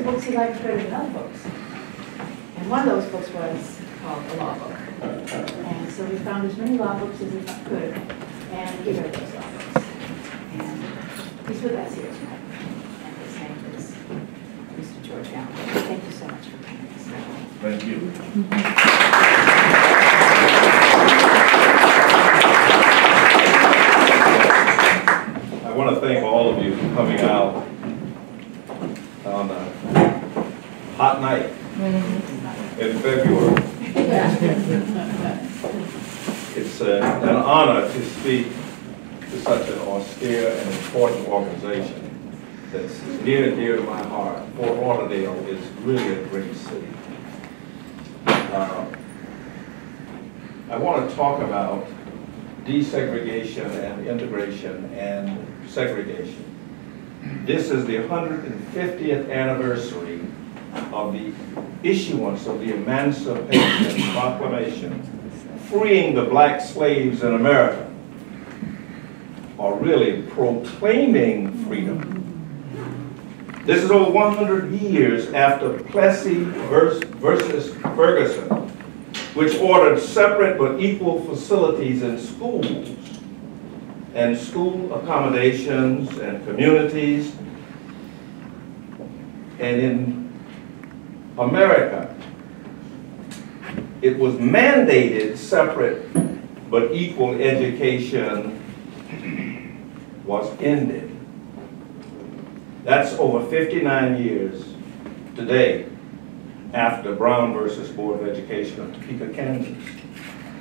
the books he liked better than other books. And one of those books was called a law book. And so we found as many law books as we could and give her those law books. And he's with us here tonight. And his name is Mr. George Allen. Thank you so much for coming. Thank you. I want to thank all of you for coming out on a hot night in February. It's an honor to speak to such an austere and important organization that's near and dear to my heart. Fort Lauderdale is really a great city. I want to talk about desegregation and integration and segregation. This is the 150th anniversary of the issuance of the Emancipation Proclamation, freeing the black slaves in America, or really proclaiming freedom. This is over 100 years after Plessy versus Ferguson, which ordered separate but equal facilities in schools and school accommodations and communities. And in America, it was mandated separate but equal education was ended. That's over 59 years today after Brown versus Board of Education of Topeka, Kansas,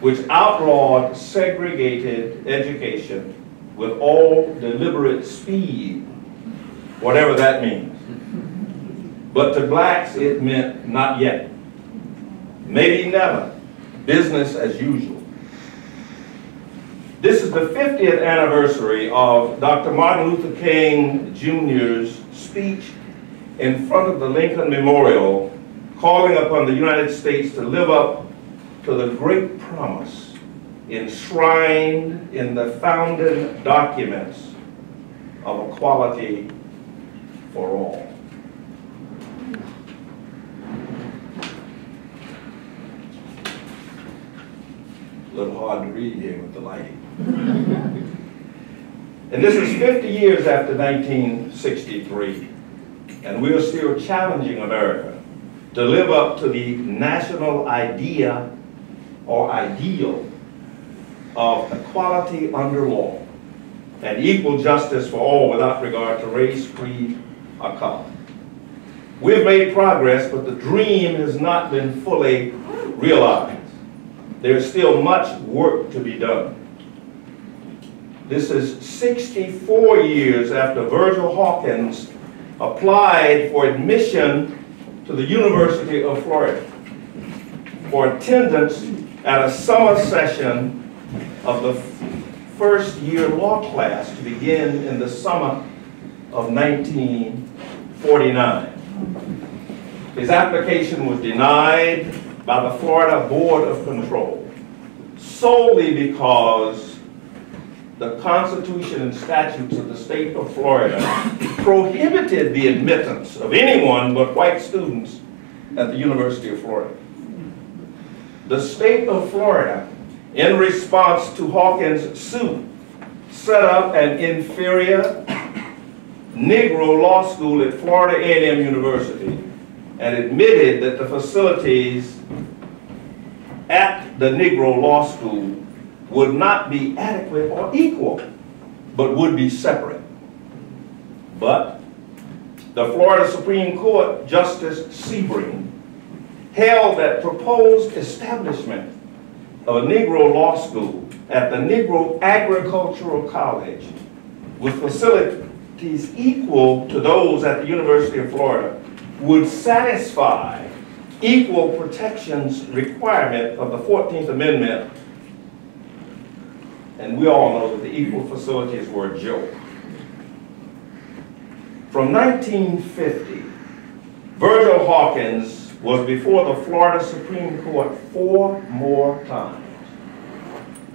which outlawed segregated education with all deliberate speed, whatever that means. But to blacks, it meant not yet, maybe never, business as usual. This is the 50th anniversary of Dr. Martin Luther King Jr.'s speech in front of the Lincoln Memorial, calling upon the United States to live up to the great promise enshrined in the founding documents of equality for all. A little hard to read here with the lighting. And this is 50 years after 1963, and we are still challenging America to live up to the national idea or ideal of equality under law and equal justice for all without regard to race, creed, or color. We've made progress, but the dream has not been fully realized. There's still much work to be done. This is 64 years after Virgil Hawkins applied for admission to the University of Florida for attendance at a summer session of the first year law class to begin in the summer of 1949. His application was denied by the Florida Board of Control solely because the Constitution and statutes of the state of Florida prohibited the admittance of anyone but white students at the University of Florida. The state of Florida, in response to Hawkins' suit, set up an inferior Negro law school at Florida A&M University and admitted that the facilities at the Negro law school would not be adequate or equal, but would be separate. But the Florida Supreme Court Justice Sebring held that proposed establishment of a Negro law school at the Negro Agricultural College with facilities equal to those at the University of Florida would satisfy equal protections requirement of the 14th Amendment. And we all know that the equal facilities were a joke. From 1950, Virgil Hawkins was before the Florida Supreme Court 4 more times.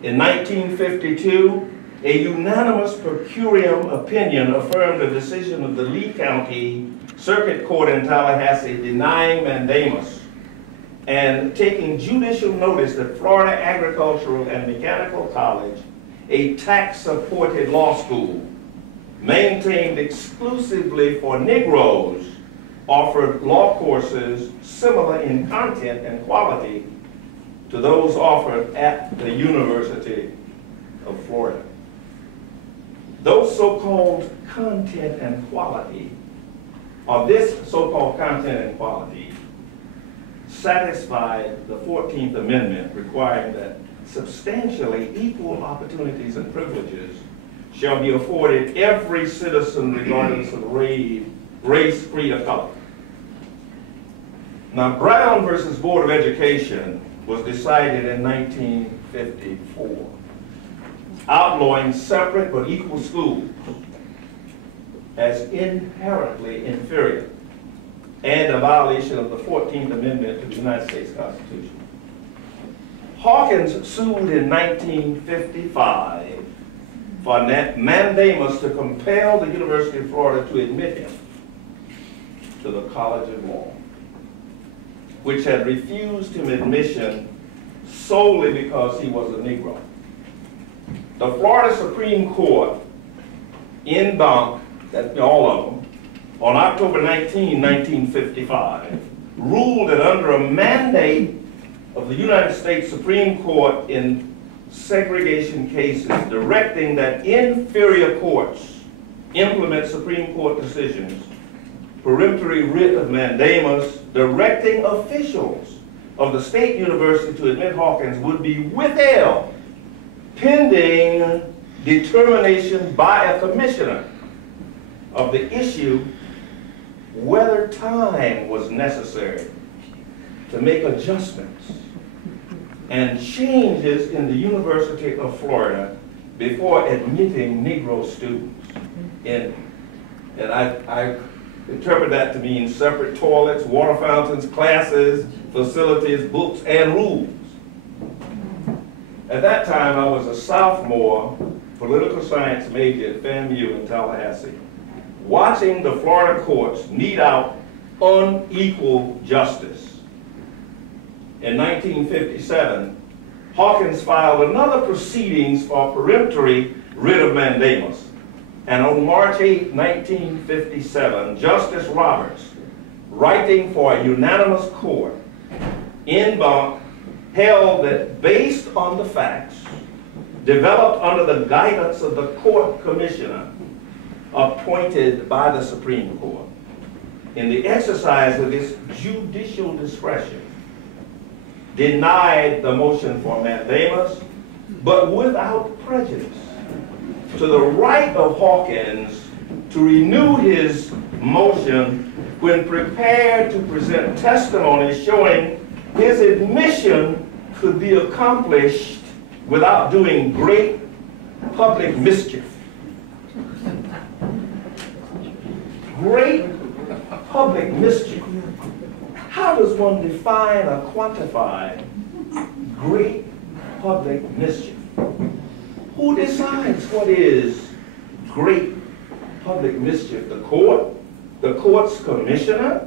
In 1952, a unanimous per curiam opinion affirmed the decision of the Lee County Circuit Court in Tallahassee denying mandamus and taking judicial notice that Florida Agricultural and Mechanical College, a tax-supported law school, maintained exclusively for Negroes, offered law courses similar in content and quality to those offered at the University of Florida. Those so-called content and quality, or this so-called content and quality, satisfied the 14th Amendment requiring that substantially equal opportunities and privileges shall be afforded every citizen regardless of race, creed, or color. Now, Brown versus Board of Education was decided in 1954, outlawing separate but equal schools as inherently inferior and a violation of the 14th Amendment to the United States Constitution. Hawkins sued in 1955 for mandamus to compel the University of Florida to admit him to the College of Law, which had refused him admission solely because he was a Negro. The Florida Supreme Court, en banc, that's all of them, on October 19, 1955, ruled that under a mandate of the United States Supreme Court in segregation cases, directing that inferior courts implement Supreme Court decisions, peremptory writ of mandamus directing officials of the state university to admit Hawkins would be withheld pending determination by a commissioner of the issue whether time was necessary to make adjustments and changes in the University of Florida before admitting Negro students. And I interpret that to mean separate toilets, water fountains, classes, facilities, books, and rules. At that time, I was a sophomore political science major at FAMU in Tallahassee, watching the Florida courts mete out unequal justice. In 1957, Hawkins filed another proceedings for peremptory writ of mandamus. And on March 8, 1957, Justice Roberts, writing for a unanimous court, en banc, held that based on the facts developed under the guidance of the court commissioner appointed by the Supreme Court, in the exercise of this judicial discretion, denied the motion for mandamus, but without prejudice to the right of Hawkins to renew his motion when prepared to present testimony showing his admission could be accomplished without doing great public mischief. Great public mischief. How does one define or quantify great public mischief? Who decides what is great public mischief? The court? The court's commissioner?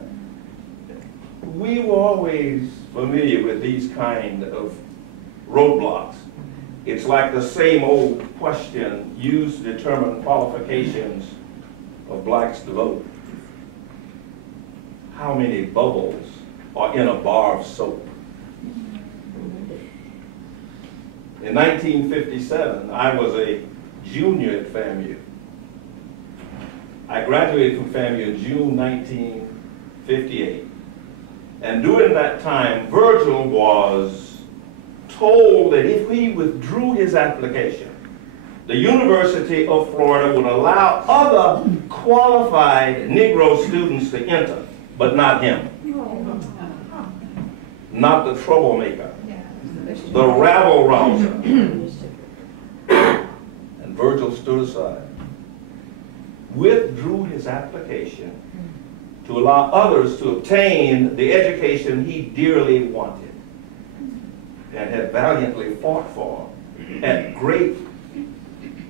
We were always familiar with these kind of roadblocks. It's like the same old question used to determine qualifications of blacks to vote. How many bubbles are in a bar of soap? In 1957, I was a junior at FAMU. I graduated from FAMU in June 1958. And during that time, Virgil was told that if he withdrew his application, the University of Florida would allow other qualified Negro students to enter, but not him. Not the troublemaker, the rabble-rouser. And Virgil stood aside, withdrew his application to allow others to obtain the education he dearly wanted and had valiantly fought for at great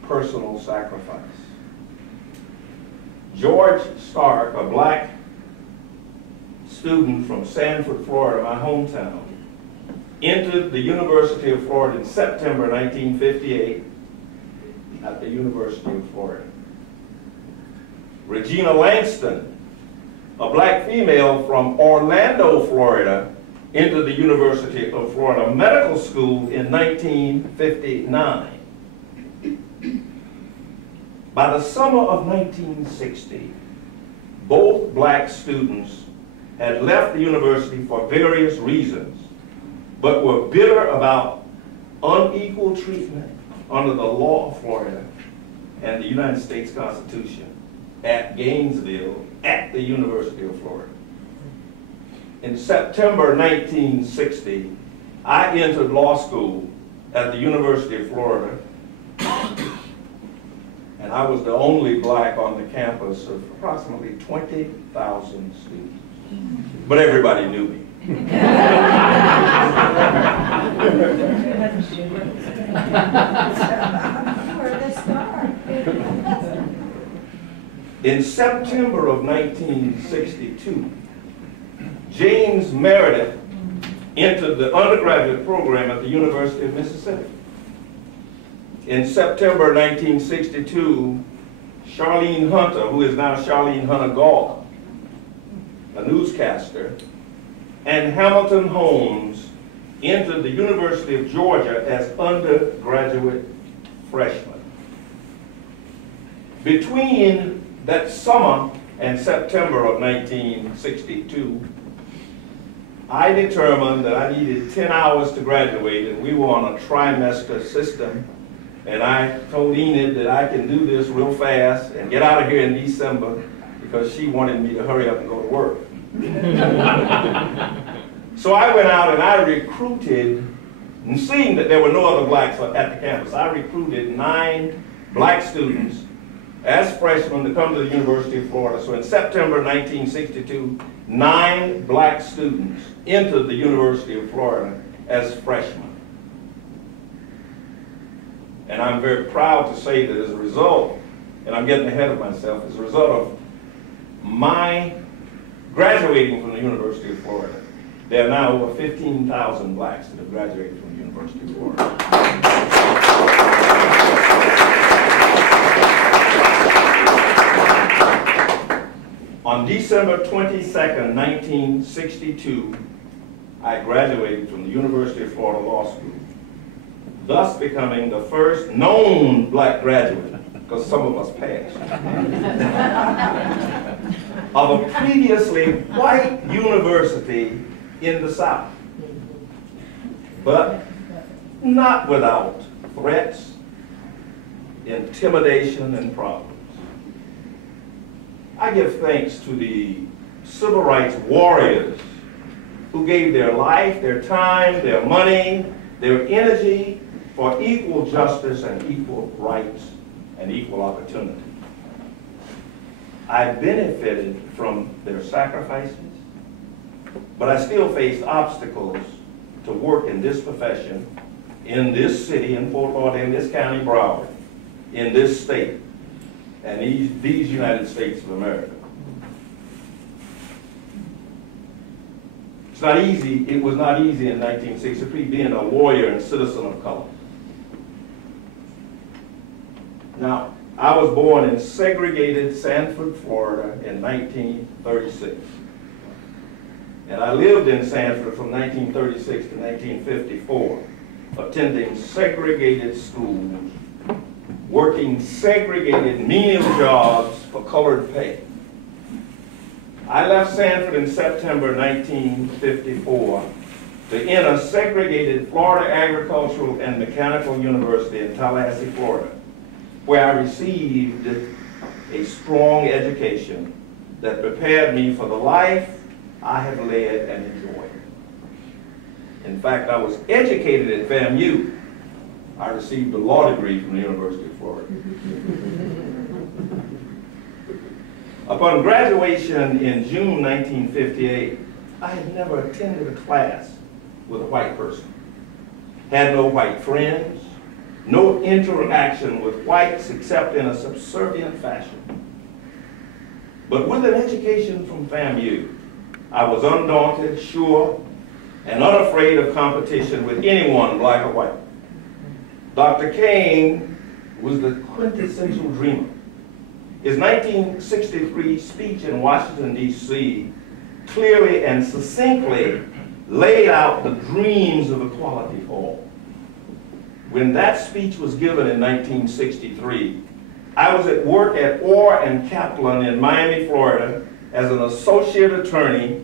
personal sacrifice. George Stark, a black student from Sanford, Florida, my hometown, entered the University of Florida in September 1958 at the University of Florida. Regina Langston, a black female from Orlando, Florida, entered the University of Florida Medical School in 1959. By the summer of 1960, both black students had left the university for various reasons, but were bitter about unequal treatment under the law of Florida and the United States Constitution at Gainesville at the University of Florida. In September 1960, I entered law school at the University of Florida, and I was the only black on the campus of approximately 20,000 students. But everybody knew me. In September of 1962, James Meredith entered the undergraduate program at the University of Mississippi. In September 1962, Charlene Hunter, who is now Charlene Hunter Gall, a newscaster, and Hamilton Holmes entered the University of Georgia as undergraduate freshmen. Between that summer and September of 1962, I determined that I needed 10 hours to graduate, and we were on a trimester system. And I told Enid that I can do this real fast and get out of here in December because she wanted me to hurry up and go to work. So I went out and I recruited, and seeing that there were no other blacks at the campus, I recruited 9 black students as freshmen to come to the University of Florida. So in September 1962, 9 black students entered the University of Florida as freshmen. And I'm very proud to say that as a result, and I'm getting ahead of myself, as a result of my graduating from the University of Florida, there are now over 15,000 blacks that have graduated from the University of Florida. On December 22nd, 1962, I graduated from the University of Florida Law School, thus becoming the first known black graduate, because some of us passed, of a previously white university in the South, but not without threats, intimidation, and problems. I give thanks to the civil rights warriors who gave their life, their time, their money, their energy for equal justice and equal rights and equal opportunity. I benefited from their sacrifices, but I still faced obstacles to work in this profession, in this city, in Fort Lauderdale, in this county, Broward, in this state, and these United States of America. It's not easy, it was not easy in 1963 being a lawyer and citizen of color. Now, I was born in segregated Sanford, Florida in 1936. And I lived in Sanford from 1936 to 1954, attending segregated schools, working segregated menial jobs for colored pay. I left Sanford in September 1954 to enter segregated Florida Agricultural and Mechanical University in Tallahassee, Florida, where I received a strong education that prepared me for the life I have led and enjoyed. In fact, I was educated at FAMU. I received a law degree from the University of Florida. Upon graduation in June 1958, I had never attended a class with a white person. Had no white friends, no interaction with whites except in a subservient fashion. But with an education from FAMU, I was undaunted, sure, and unafraid of competition with anyone, black or white. Dr. King was the quintessential dreamer. His 1963 speech in Washington, D.C. clearly and succinctly laid out the dreams of equality for all. When that speech was given in 1963, I was at work at Orr and Kaplan in Miami, Florida, as an associate attorney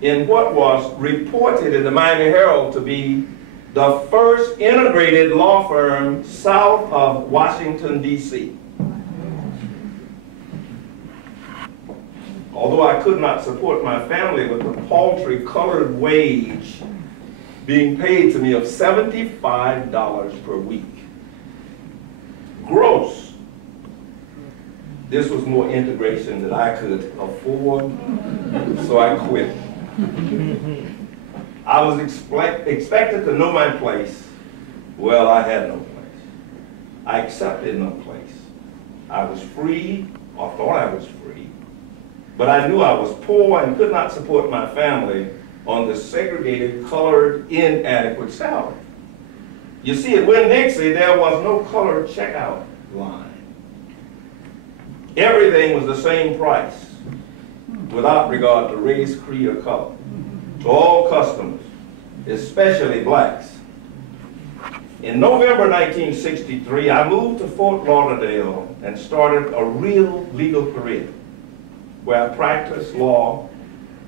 in what was reported in the Miami Herald to be the first integrated law firm south of Washington, D.C. Although I could not support my family with the paltry colored wage being paid to me of $75 per week. Gross. This was more integration than I could afford, so I quit. I was expected to know my place. Well, I had no place. I accepted no place. I was free, or thought I was free, but I knew I was poor and could not support my family on the segregated, colored, inadequate salary. You see, at Winn-Dixie, there was no colored checkout line. Everything was the same price, without regard to race, creed, or color, to all customers, especially blacks. In November 1963, I moved to Fort Lauderdale and started a real legal career, where I practiced law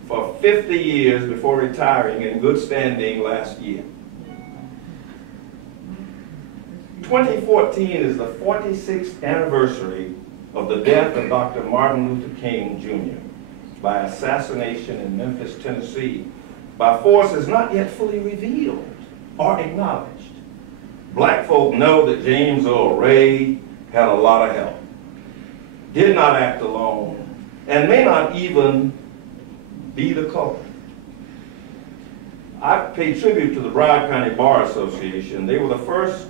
for 50 years before retiring in good standing last year. 2014 is the 46th anniversary of the death of Dr. Martin Luther King, Jr. by assassination in Memphis, Tennessee, by forces not yet fully revealed or acknowledged. Black folk know that James Earl Ray had a lot of help, did not act alone, and may not even be the culprit. I pay tribute to the Broward County Bar Association. They were the first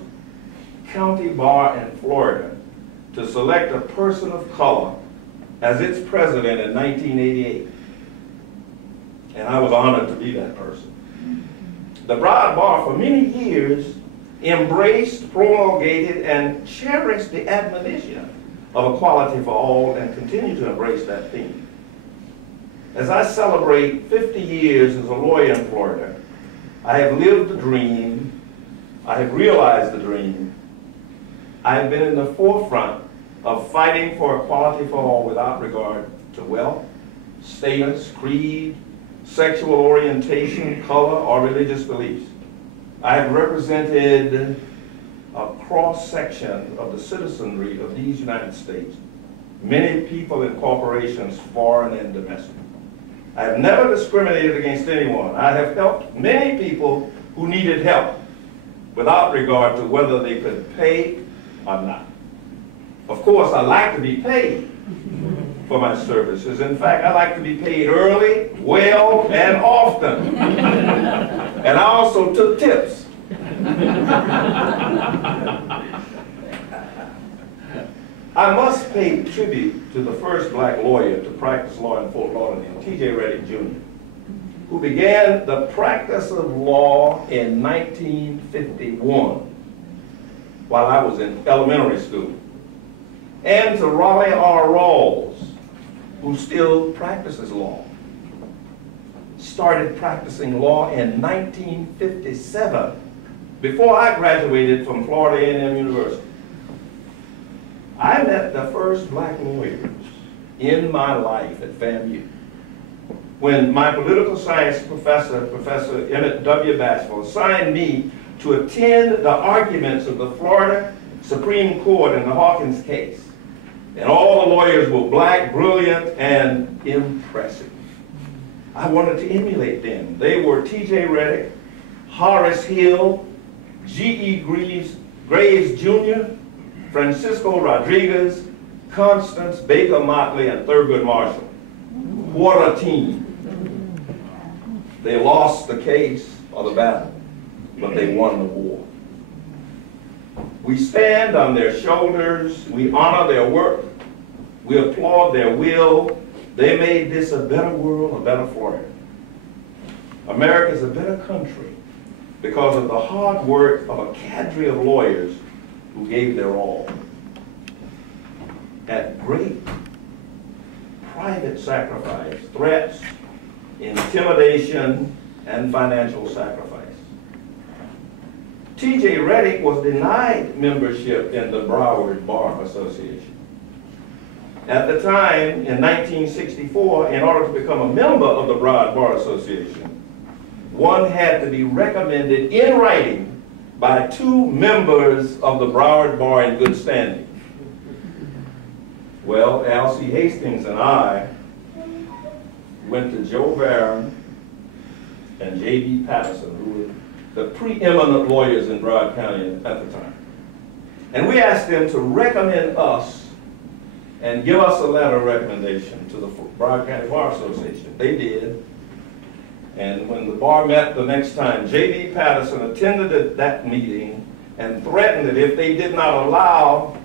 county bar in Florida to select a person of color as its president in 1988. And I was honored to be that person. The Broward Bar for many years embraced, promulgated, and cherished the admonition of equality for all and continue to embrace that theme. As I celebrate 50 years as a lawyer in Florida, I have lived the dream, I have realized the dream, I have been in the forefront of fighting for equality for all without regard to wealth, status, creed, sexual orientation, color, or religious beliefs. I have represented a cross-section of the citizenry of these United States, many people and corporations, foreign and domestic. I have never discriminated against anyone. I have helped many people who needed help without regard to whether they could pay or not. Of course, I like to be paid for my services. In fact, I like to be paid early, well, and often. And I also took tips. I must pay tribute to the first black lawyer to practice law in Fort Lauderdale, T.J. Reddick, Jr., who began the practice of law in 1951 while I was in elementary school, and to Raleigh R. Rawls, who still practices law. Started practicing law in 1957, before I graduated from Florida A&M University. I met the first black lawyers in my life at FAMU when my political science professor, Professor Emmett W. Bashful, assigned me to attend the arguments of the Florida Supreme Court in the Hawkins case. And all the lawyers were black, brilliant, and impressive. I wanted to emulate them. They were T.J. Reddick, Horace Hill, G.E. Graves Jr., Francisco Rodriguez, Constance Baker Motley, and Thurgood Marshall. What a team. They lost the case or the battle, but they won the war. We stand on their shoulders, we honor their work, we applaud their will. They made this a better world, a better Florida. America is a better country because of the hard work of a cadre of lawyers who gave their all at great private sacrifice, threats, intimidation, and financial sacrifice. T.J. Reddick was denied membership in the Broward Bar Association. At the time, in 1964, in order to become a member of the Broward Bar Association, one had to be recommended in writing by 2 members of the Broward Bar in good standing. Well, L.C. Hastings and I went to Joe Barron and J.B. Patterson, who were the preeminent lawyers in Broward County at the time. And we asked them to recommend us and give us a letter of recommendation to the Broward County Bar Association. They did. And when the bar met the next time, J.B. Patterson attended that meeting and threatened that if they did not allow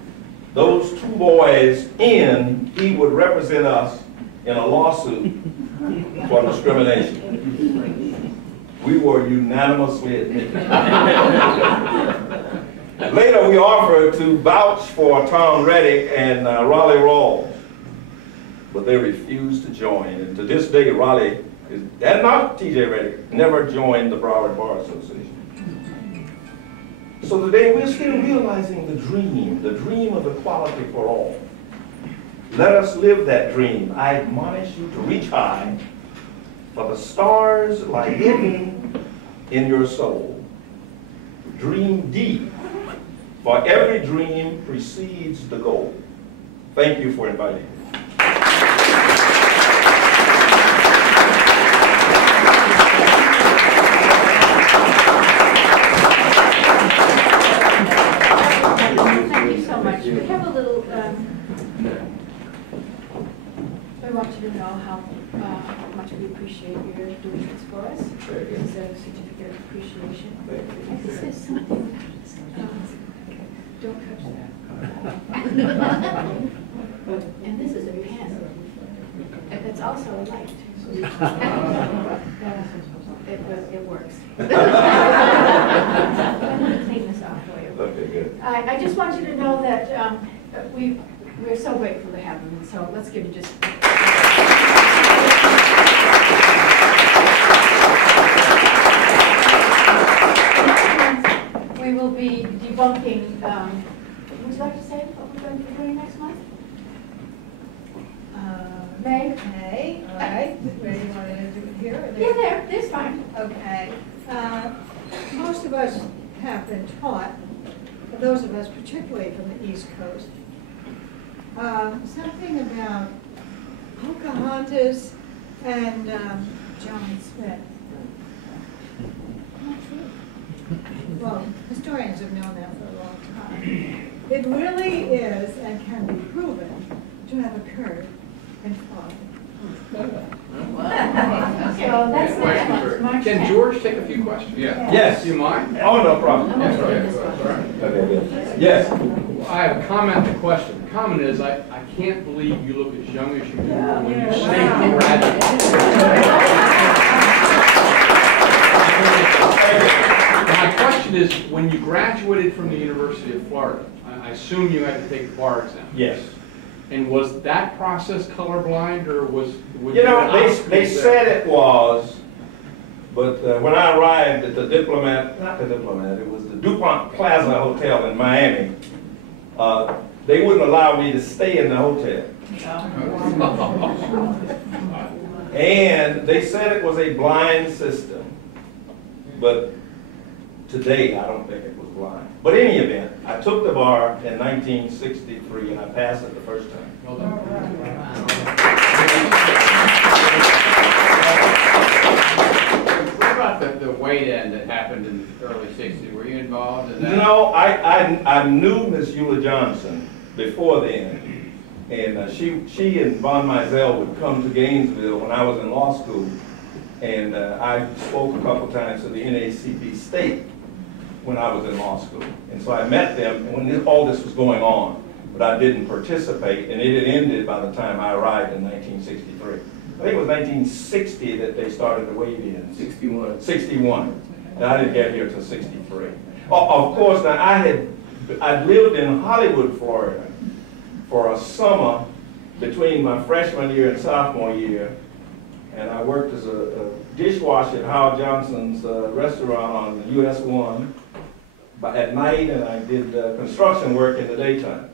those 2 boys in, he would represent us in a lawsuit for discrimination. We were unanimously admitted. Later, we offered to vouch for Tom Reddick and Raleigh Rawls, but they refused to join. And to this day, Raleigh, and not T.J. Reddick, never joined the Broward Bar Association. So today, we're still realizing the dream of equality for all. Let us live that dream. I admonish you to reach high, for the stars lie hidden in your soul. Dream deep, for every dream precedes the goal. Thank you for inviting me. Thank you so much. We have a little, I want you to know how much we appreciate your doing this for us. This is a certificate of appreciation. And this is something, don't touch that. And this is a pen. And it's also a light. It works. I'm going to clean this off for you. Okay, good. I just want you to know that we're so grateful to have them. So let's give you just. We will be debunking. Would you like to say what we're going to be doing next month? May? May, all right. Where do you want to do it here? Or there? Yeah, there's fine. Okay. Most of us have been taught, those of us particularly from the East Coast, something about Pocahontas and John Smith. Not true. Well, historians have known that for a long time. It really is, and can be proven, to have occurred in Florida. So that's next month, March Can 10th. George take a few questions? Yeah. Yes. Do you mind? Oh, no problem. Yes, okay. Okay, good. Yes. I have a comment and a question. The comment is, I can't believe you look as young as you do when you say you graduated. My question is, when you graduated from the University of Florida, I assume you had to take the bar exam. Yes. And was that process colorblind, or was You know, they said it was, but when I arrived at the Diplomat, not the Diplomat, it was the DuPont Plaza Hotel in Miami, they wouldn't allow me to stay in the hotel. And they said it was a blind system, but today I don't think it was blind. But in any event, I took the bar in 1963 and I passed it the first time. Well done. What about the weigh-in that happened in the early 60s? Were you involved in that? No, I knew Miss Eula Johnson before then, and she and Von Mizell would come to Gainesville when I was in law school, and I spoke a couple times to the NACP state. when I was in law school. And so I met them when all this was going on, but I didn't participate, and it had ended by the time I arrived in 1963. I think it was 1960 that they started the wave in. 61. 61. And I didn't get here till 63. Of course, now I'd lived in Hollywood, Florida for a summer between my freshman year and sophomore year, and I worked as a dishwasher at Howard Johnson's restaurant on US 1 at night, and I did construction work in the daytime.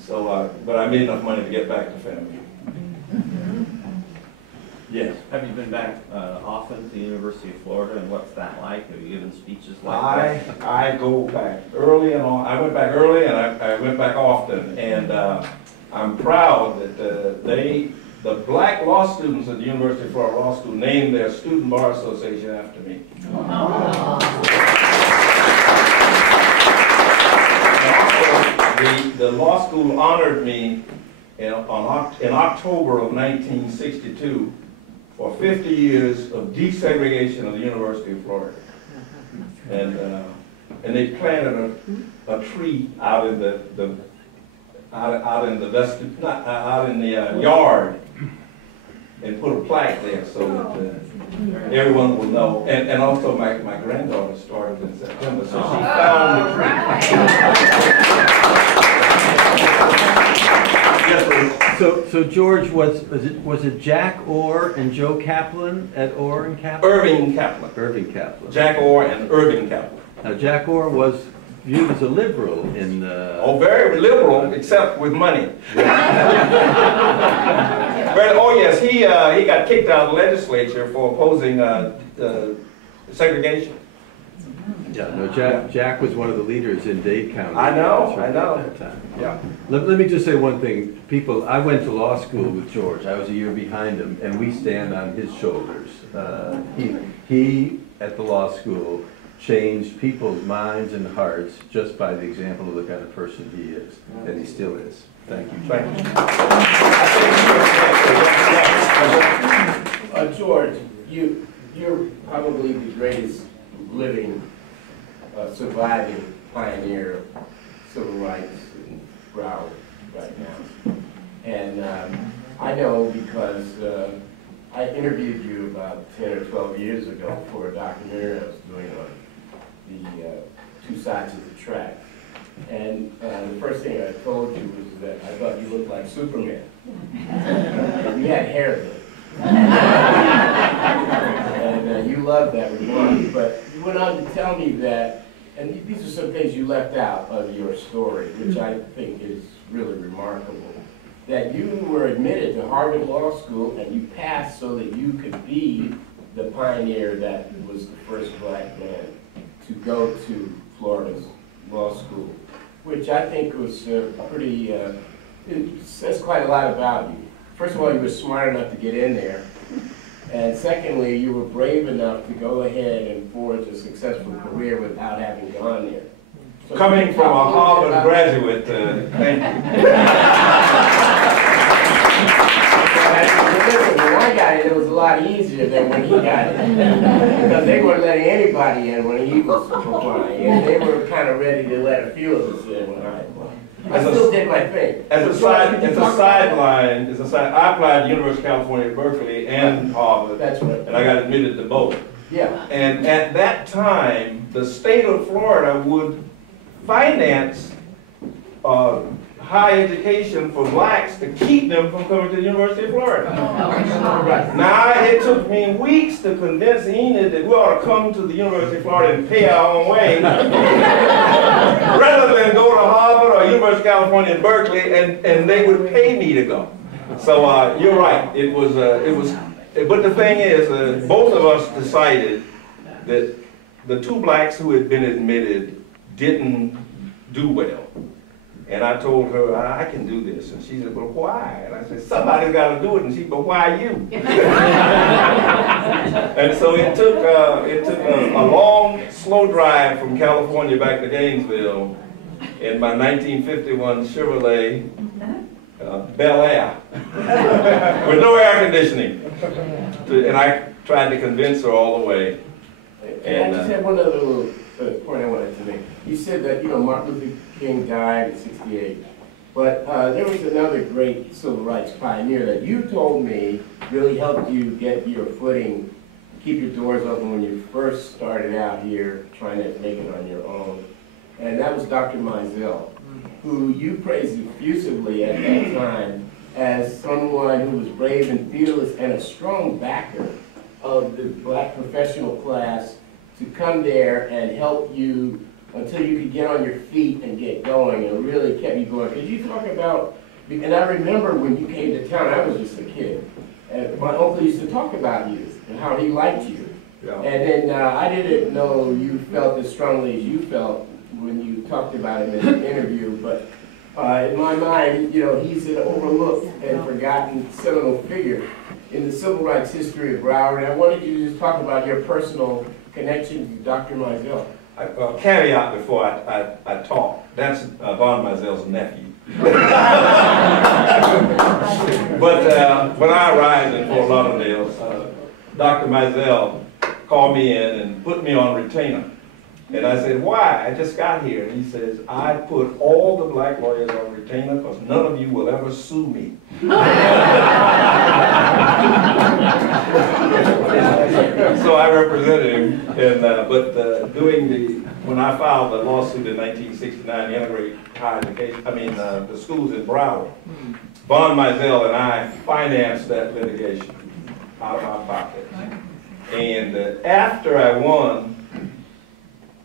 So, but I made enough money to get back to family. Yes. Have you been back often to the University of Florida, and what's that like? Have you given speeches like that? I go back early and on. I went back early and I went back often, and I'm proud that the black law students at the University of Florida Law School named their Student Bar Association after me. The law school honored me in October of 1962 for 50 years of desegregation of the University of Florida. And they planted a tree out in the yard and put a plaque there so that everyone will know. And also my granddaughter started in September, so she found the tree. So George, was it Jack Orr and Joe Kaplan at Orr and Kaplan? Irving Kaplan. Irving Kaplan. Jack Orr and Irving Kaplan. Now Jack Orr was viewed as a liberal in the... Oh, very liberal, except with money. Oh yes, he got kicked out of the legislature for opposing segregation. Yeah, no, Jack was one of the leaders in Dade County. I know. At that time. Yeah. Let me just say one thing. People, I went to law school with George. I was a year behind him, and we stand on his shoulders. He at the law school, changed people's minds and hearts just by the example of the kind of person he is, and he still is. Thank you. Thank you. George, you're probably the greatest living, surviving pioneer of civil rights in Broward right now. And I know because I interviewed you about 10 or 12 years ago for a documentary I was doing on the two sides of the track. And the first thing I told you was that I thought you looked like Superman. You had hair then. And you loved that remark. But you went on to tell me that, and these are some things you left out of your story, which I think is really remarkable, that you were admitted to Harvard Law School and you passed so that you could be the pioneer that was the first black man to go to Florida's law school, which I think was pretty, it says quite a lot about you. First of all, you were smart enough to get in there. And secondly, you were brave enough to go ahead and forge a successful career without having gone there. So coming from a Harvard graduate, thank you. When I got it, it was a lot easier than when he got it. Because they weren't letting anybody in when he was applying. And they were kind of ready to let a few of us in when I applied. I still did my thing. I applied to the University of California at Berkeley and Harvard. That's right. And I got admitted to both. Yeah. And at that time, the state of Florida would finance higher education for blacks to keep them from coming to the University of Florida. Now, it took me weeks to convince Enid that we ought to come to the University of Florida and pay our own way, rather than go to Harvard or University of California in Berkeley, and they would pay me to go. So you're right. It was. But the thing is, both of us decided that the two blacks who had been admitted didn't do well. And I told her, I can do this. And she said, well, why? And I said, somebody's got to do it. And she said, but why you? And so it took a long, slow drive from California back to Gainesville in my 1951 Chevrolet Bel Air with no air conditioning. And I tried to convince her all the way. And I just have one other little point I wanted to make. You said that, Martin Luther King died in '68, but there was another great civil rights pioneer that you told me really helped you get your footing, keep your doors open when you first started out here trying to make it on your own. And that was Dr. Mizell, who you praised effusively at that time as someone who was brave and fearless and a strong backer of the black professional class to come there and help you until you could get on your feet and get going, and really kept you going. Could you talk about, and I remember when you came to town, I was just a kid, and my uncle used to talk about you and how he liked you. Yeah. And then I didn't know you felt as strongly as you felt when you talked about him in the interview, but in my mind, he's an overlooked and forgotten seminal figure in the civil rights history of Broward. And I wanted you to just talk about your personal connection to Dr. Mizell. Caveat before I talk, that's Von Mizell's nephew. But when I arrived in Fort Lauderdale, Dr. Mizell called me in and put me on retainer. And I said, why? I just got here. And he says, I put all the black lawyers on retainer because none of you will ever sue me. So I represented him. And, when I filed the lawsuit in 1969 to integrate higher education, the schools in Broward, Von Mizell and I financed that litigation out of our pockets. And after I won,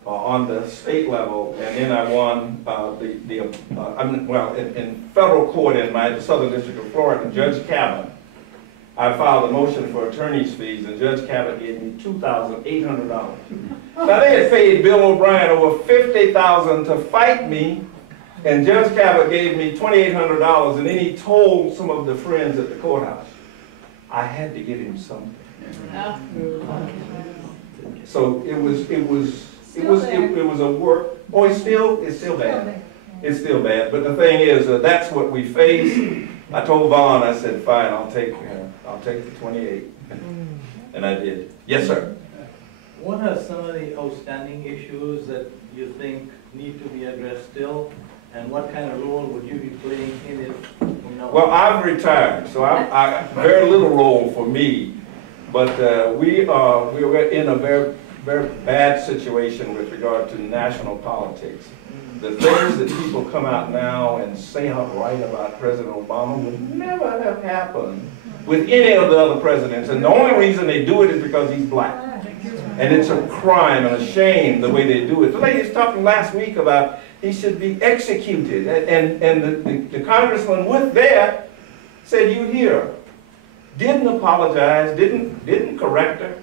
on the state level, and then I won in federal court in my Southern District of Florida, Judge Cabot. I filed a motion for attorney's fees, and Judge Cabot gave me $2,800. Now they had paid Bill O'Brien over $50,000 to fight me, and Judge Cabot gave me $2,800, and then he told some of the friends at the courthouse, I had to give him something. So it was a work. Oh, it's still bad. It's still bad. But the thing is, that's what we face. I told Vaughn, I said, fine, I'll take the 28, and I did. Yes, sir. What are some of the outstanding issues that you think need to be addressed still, and what kind of role would you be playing in it? Well, I've retired, so I very little role for me. But we were in a very bad situation with regard to national politics. The things that people come out now and say outright about President Obama would never have happened with any of the other presidents. And the only reason they do it is because he's black. And it's a crime and a shame the way they do it. The lady was talking last week about he should be executed. And the congressman with there said, you hear, didn't apologize, didn't correct her.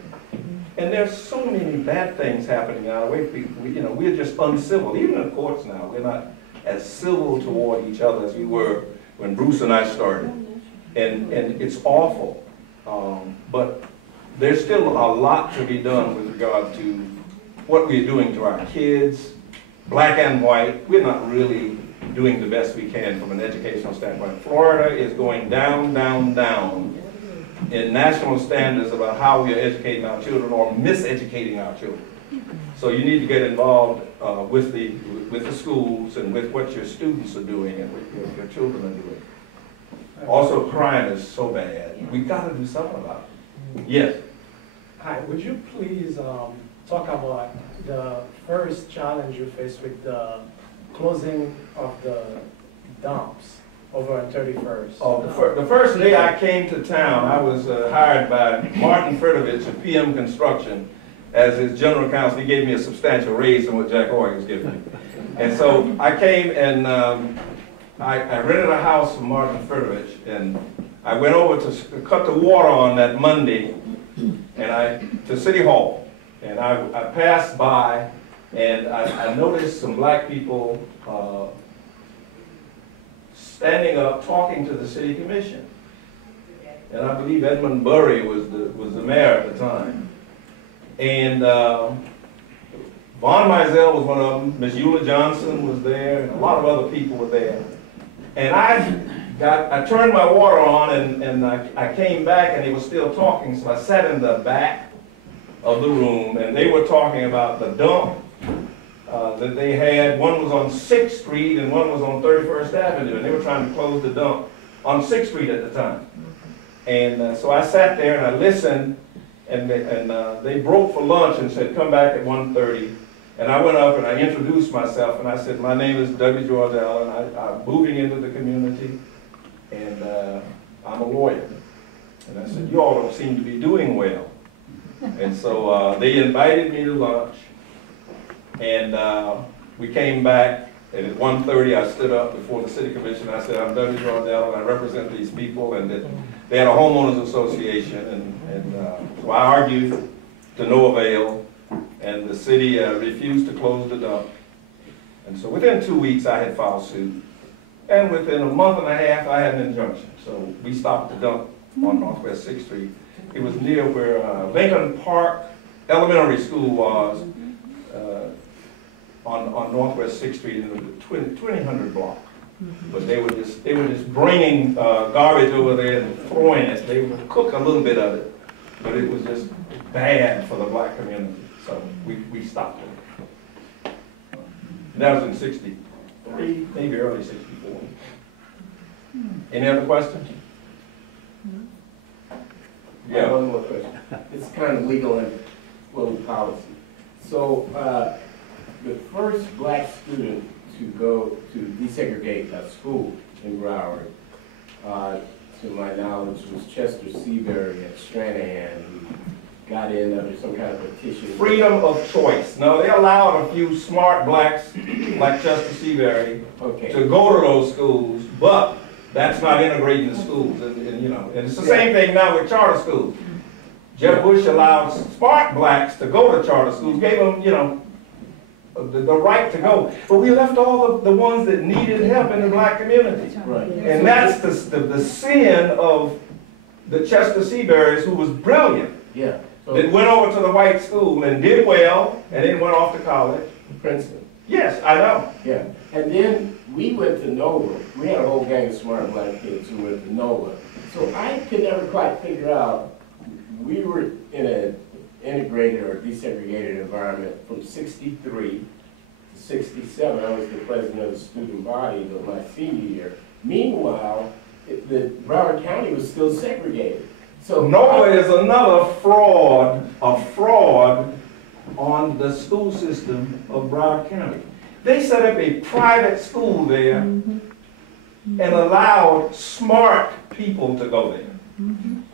And there's so many bad things happening our way. We're just uncivil. Even in the courts now, we're not as civil toward each other as we were when Bruce and I started. And it's awful. But there's still a lot to be done with regard to what we're doing to our kids, black and white. We're not really doing the best we can from an educational standpoint. Florida is going down, down, down in national standards about how we are educating our children or miseducating our children. So you need to get involved with the schools and with what your students are doing and what your children are doing. Also, crime is so bad. We've got to do something about it. Yes? Hi, would you please talk about the first challenge you faced with the closing of the dumps over on 31st? Oh, the first day I came to town, I was hired by Martin Fredovich of PM Construction as his general counsel. He gave me a substantial raise from what Jack Hoy was giving me. And so I came and I rented a house from Martin Fredovich, and I went over to cut the water on that Monday and to City Hall. And I passed by and I noticed some black people standing up talking to the city commission. And I believe Edmund Burry was the mayor at the time. And Von Mizell was one of them. Miss Eula Johnson was there, and a lot of other people were there. And I turned my water on, and I came back, and they were still talking, so I sat in the back of the room, and they were talking about the dump that they had. One was on 6th Street and one was on 31st Avenue, and they were trying to close the dump on 6th Street at the time. And so I sat there and I listened, and they broke for lunch and said, come back at 1:30. And I went up and I introduced myself, and I said, my name is W. Jordell, and I'm moving into the community, and I'm a lawyer. And I said, you all don't seem to be doing well. And so they invited me to lunch, and we came back, and at 1:30 I stood up before the city commission. I said, I'm W. Jordell, and I represent these people, and that they had a homeowners association, and so I argued to no avail, and the city refused to close the dump. And so within 2 weeks I had filed suit, and within a month and a half I had an injunction. So we stopped the dump on Northwest 6th Street. It was near where Lincoln Park Elementary School was, on Northwest 6th Street in the 2000 block. But they were just bringing garbage over there and throwing it. They would cook a little bit of it, but it was just bad for the black community. So we stopped it. And that was in 63, maybe early 64. Any other questions? Yeah. One more question. It's kind of legal and public policy. So the first black student to go to desegregate a school in Broward, to my knowledge, was Chester Seabury at Stranahan, who got in under some kind of petition. Freedom of choice. No, they allowed a few smart blacks like Chester Seabury to go to those schools, but that's not integrating the schools. And you know, and it's the same thing now with charter schools. Jeb Bush allowed smart blacks to go to charter schools, gave them, you know, the right to go. But we left all of the ones that needed help in the black community. Right. And that's the sin of the Chester Seaburys, who was brilliant. Yeah. So That went over to the white school and did well, and then went off to college. Princeton. Yes, I know. Yeah. And then we went to Nova. We had a whole gang of smart black kids who went to Nova. So I could never quite figure out, we were in an integrated or desegregated environment from 63 to 67. I was the president of the student body of my senior year. Meanwhile, the Broward County was still segregated. So Nova is another fraud, a fraud on the school system of Broward County. They set up a private school there and allowed smart people to go there.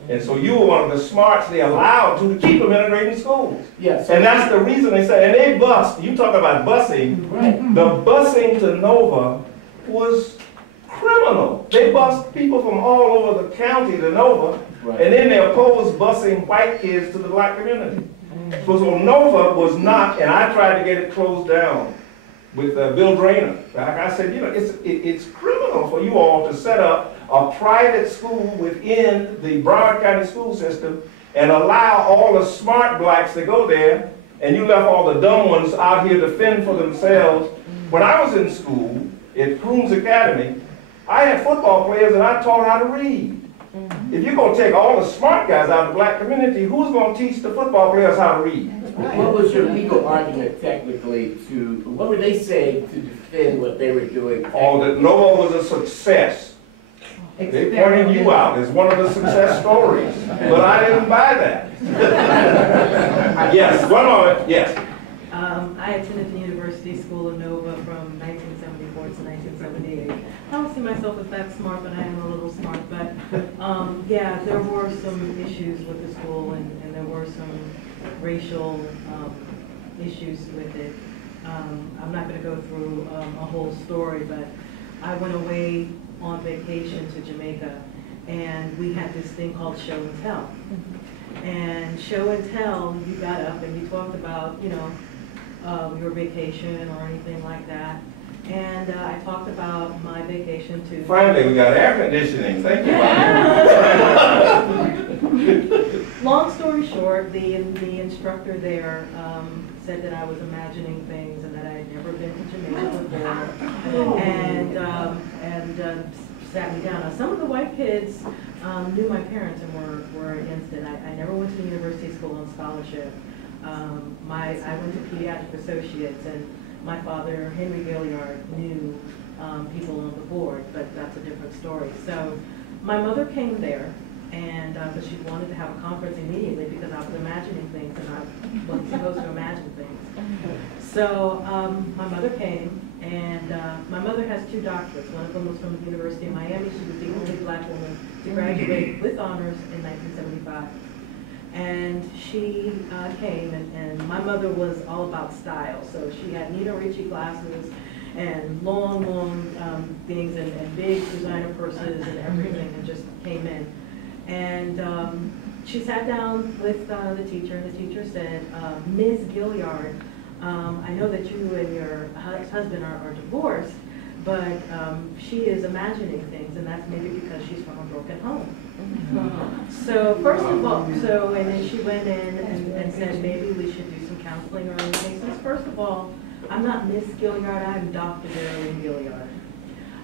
And so you were one of the smarts they allowed to keep them integrating schools. Yes. And that's the reason they said, and they bust, you talk about busing, Right. the busing to Nova was criminal. They bust people from all over the county to Nova, Right. and then they opposed busing white kids to the black community. So Nova was not, and I tried to get it closed down with Bill Drainer. Like I said, you know, it's criminal for you all to set up a private school within the Broward County school system and allow all the smart blacks to go there, and you left all the dumb ones out here to fend for themselves. When I was in school at Coombs Academy, I had football players and I taught how to read. If you're going to take all the smart guys out of the black community, who's going to teach the football players how to read? What was your legal argument technically to, what were they saying to defend what they were doing? Oh, that Nova was a success. They pointed you out as one of the success stories, but I didn't buy that. Yes, one moment, yes. I attended the University School of Nova from 1974 to 1978. I don't see myself as that smart, but I am a little smart. But yeah, there were some issues with the school, and there were some racial issues with it. I'm not going to go through a whole story, but I went away on vacation to Jamaica, and we had this thing called show and tell. And show and tell, you got up and you talked about, you know, your vacation or anything like that. And I talked about my vacation to... Finally, we got air conditioning. Thank you. Yeah. Long story short, the instructor there said that I was imagining things and that I had never been to Jamaica before, and sat me down. Now, some of the white kids knew my parents and were against it. I never went to the university school on scholarship. I went to pediatric associates, and my father, Henry Gilliard, knew people on the board, but that's a different story. So my mother came there, and because she wanted to have a conference immediately because I was imagining things and I wasn't supposed to imagine things. So my mother came, and my mother has 2 doctorates. One of them was from the University of Miami. She was the only black woman to graduate with honors in 1975. And she came, and my mother was all about style. So she had Nina Ricci glasses and long things and big designer purses and everything, and just came in. And she sat down with the teacher, and the teacher said, Ms. Gilliard, I know that you and your husband are divorced, but she is imagining things, and that's maybe because she's from a broken home. So first of all, and then she went in and said maybe we should do some counseling or anything. So first of all, I'm not Miss Gilliard, I'm Dr. Marilyn Gilliard.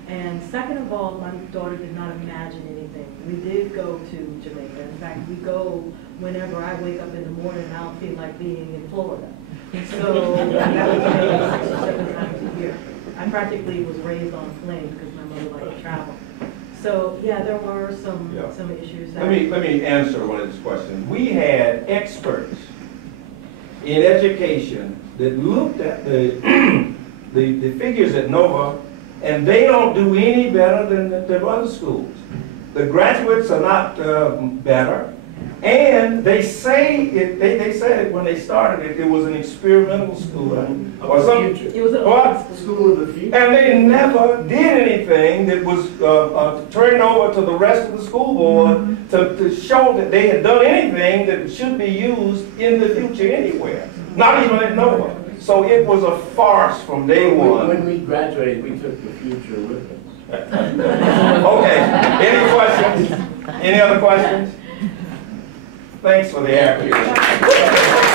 And second of all, my daughter did not imagine anything. We did go to Jamaica. In fact, we go whenever I wake up in the morning and I don't feel like being in Florida. So that was maybe 6 or 7 times a year. I practically was raised on a plane because my mother liked to travel. So yeah, there were some issues. Let me answer one of these questions. We had experts in education that looked at the figures at Nova, and they don't do any better than the other schools. The graduates are not better, and they say they said when they started it was an experimental school or something. It was a school of the future. And they never did anything that was turned over to the rest of the school board to show that they had done anything that should be used in the future anywhere, not even at Nova. So it was a farce from day one. When we graduated, we took the future with us. Okay, any questions? Any other questions? Thanks for the accuracy.